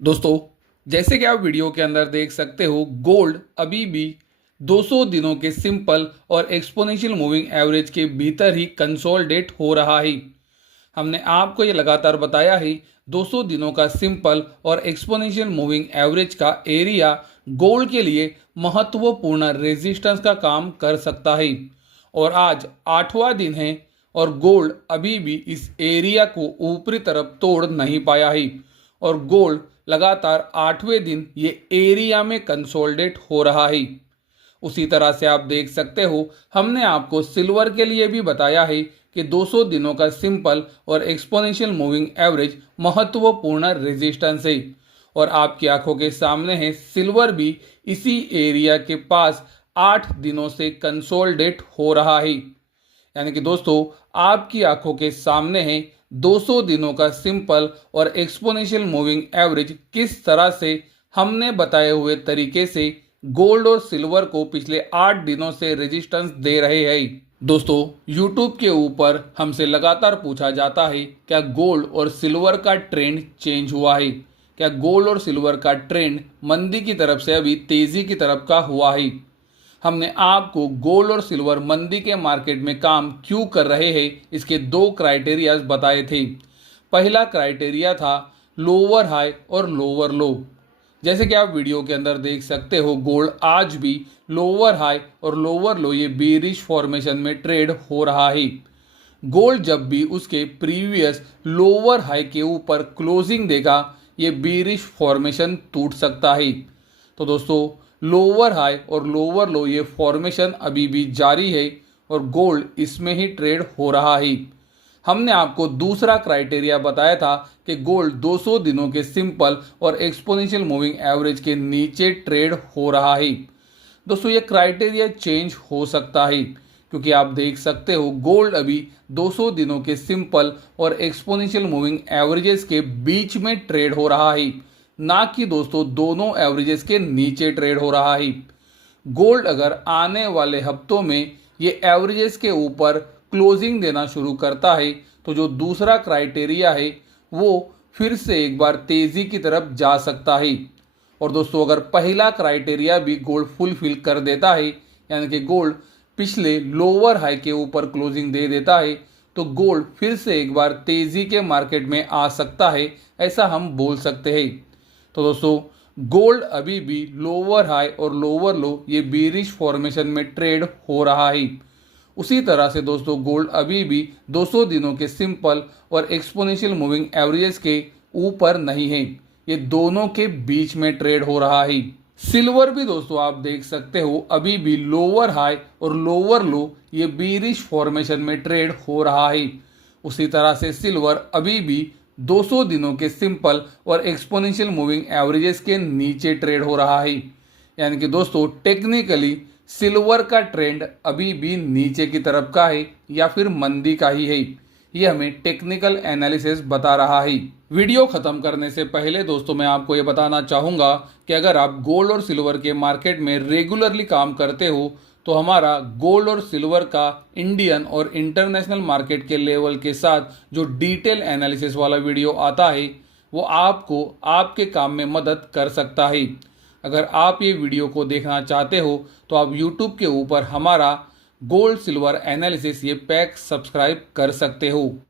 दोस्तों, जैसे कि आप वीडियो के अंदर देख सकते हो, गोल्ड अभी भी 200 दिनों के सिंपल और एक्सपोनेंशियल मूविंग एवरेज के भीतर ही कंसोलिडेट हो रहा है। हमने आपको ये लगातार बताया है 200 दिनों का सिंपल और एक्सपोनेंशियल मूविंग एवरेज का एरिया गोल्ड के लिए महत्वपूर्ण रेजिस्टेंस का काम कर सकता है। और आज 8वां दिन है और गोल्ड अभी भी इस एरिया को ऊपरी तरफ तोड़ नहीं पाया है और गोल्ड लगातार 8वें दिन ये एरिया में कंसोलिडेट हो रहा है। उसी तरह से आप देख सकते हो, हमने आपको सिल्वर के लिए भी बताया है कि 200 दिनों का सिंपल और एक्सपोनेंशियल मूविंग एवरेज महत्वपूर्ण रेजिस्टेंस है और आपकी आंखों के सामने है सिल्वर भी इसी एरिया के पास 8 दिनों से कंसोलिडेट हो रहा है। यानी कि दोस्तों, आपकी आंखों के सामने है 200 दिनों का सिंपल और एक्सपोनेंशियल मूविंग एवरेज किस तरह से हमने बताए हुए तरीके से गोल्ड और सिल्वर को पिछले 8 दिनों से रेजिस्टेंस दे रहे हैं। दोस्तों, यूट्यूब के ऊपर हमसे लगातार पूछा जाता है क्या गोल्ड और सिल्वर का ट्रेंड चेंज हुआ है, क्या गोल्ड और सिल्वर का ट्रेंड मंदी की तरफ से अभी तेजी की तरफ का हुआ है। हमने आपको गोल्ड और सिल्वर मंदी के मार्केट में काम क्यों कर रहे हैं इसके 2 क्राइटेरियाज बताए थे। पहला क्राइटेरिया था लोअर हाई और लोअर लो। जैसे कि आप वीडियो के अंदर देख सकते हो, गोल्ड आज भी लोअर हाई और लोअर लो ये बेरिश फॉर्मेशन में ट्रेड हो रहा है। गोल्ड जब भी उसके प्रीवियस लोअर हाई के ऊपर क्लोजिंग देगा, ये बेरिश फॉर्मेशन टूट सकता है। तो दोस्तों, लोअर हाई और लोअर लो ये फॉर्मेशन अभी भी जारी है और गोल्ड इसमें ही ट्रेड हो रहा है। हमने आपको दूसरा क्राइटेरिया बताया था कि गोल्ड 200 दिनों के सिंपल और एक्सपोनेंशियल मूविंग एवरेज के नीचे ट्रेड हो रहा है। दोस्तों, ये क्राइटेरिया चेंज हो सकता है क्योंकि आप देख सकते हो गोल्ड अभी 200 दिनों के सिंपल और एक्सपोनेंशियल मूविंग एवरेजेस के बीच में ट्रेड हो रहा है, ना कि दोस्तों दोनों एवरेजेस के नीचे ट्रेड हो रहा है। गोल्ड अगर आने वाले हफ्तों में ये एवरेजेस के ऊपर क्लोजिंग देना शुरू करता है तो जो दूसरा क्राइटेरिया है वो फिर से एक बार तेजी की तरफ जा सकता है। और दोस्तों, अगर पहला क्राइटेरिया भी गोल्ड फुलफिल कर देता है, यानी कि गोल्ड पिछले लोअर हाई के ऊपर क्लोजिंग दे देता है, तो गोल्ड फिर से एक बार तेजी के मार्केट में आ सकता है, ऐसा हम बोल सकते हैं। तो दोस्तों, गोल्ड अभी भी लोअर हाई और लोअर लो ये बेरिश फॉर्मेशन में ट्रेड हो रहा है। उसी तरह से दोस्तों, गोल्ड अभी भी 200 दिनों के सिंपल और एक्सपोनेंशियल मूविंग एवरेजेस के ऊपर नहीं है, ये दोनों के बीच में ट्रेड हो रहा है। सिल्वर भी दोस्तों आप देख सकते हो अभी भी लोअर हाई और लोअर लो ये बेरिश फॉर्मेशन में ट्रेड हो रहा है। उसी तरह से सिल्वर अभी भी 200 दिनों के सिंपल और एक्सपोनेंशियल मूविंग एवरेजेस के नीचे ट्रेड हो रहा है। यानी कि दोस्तों, टेक्निकली सिल्वर का ट्रेंड अभी भी नीचे की तरफ का है या फिर मंदी का ही है, ये हमें टेक्निकल एनालिसिस बता रहा है। वीडियो खत्म करने से पहले दोस्तों, मैं आपको ये बताना चाहूँगा कि अगर आप गोल्ड और सिल्वर के मार्केट में रेगुलरली काम करते हो तो हमारा गोल्ड और सिल्वर का इंडियन और इंटरनेशनल मार्केट के लेवल के साथ जो डिटेल एनालिसिस वाला वीडियो आता है वो आपको आपके काम में मदद कर सकता है। अगर आप ये वीडियो को देखना चाहते हो तो आप यूट्यूब के ऊपर हमारा गोल्ड सिल्वर एनालिसिस ये पैक सब्सक्राइब कर सकते हो।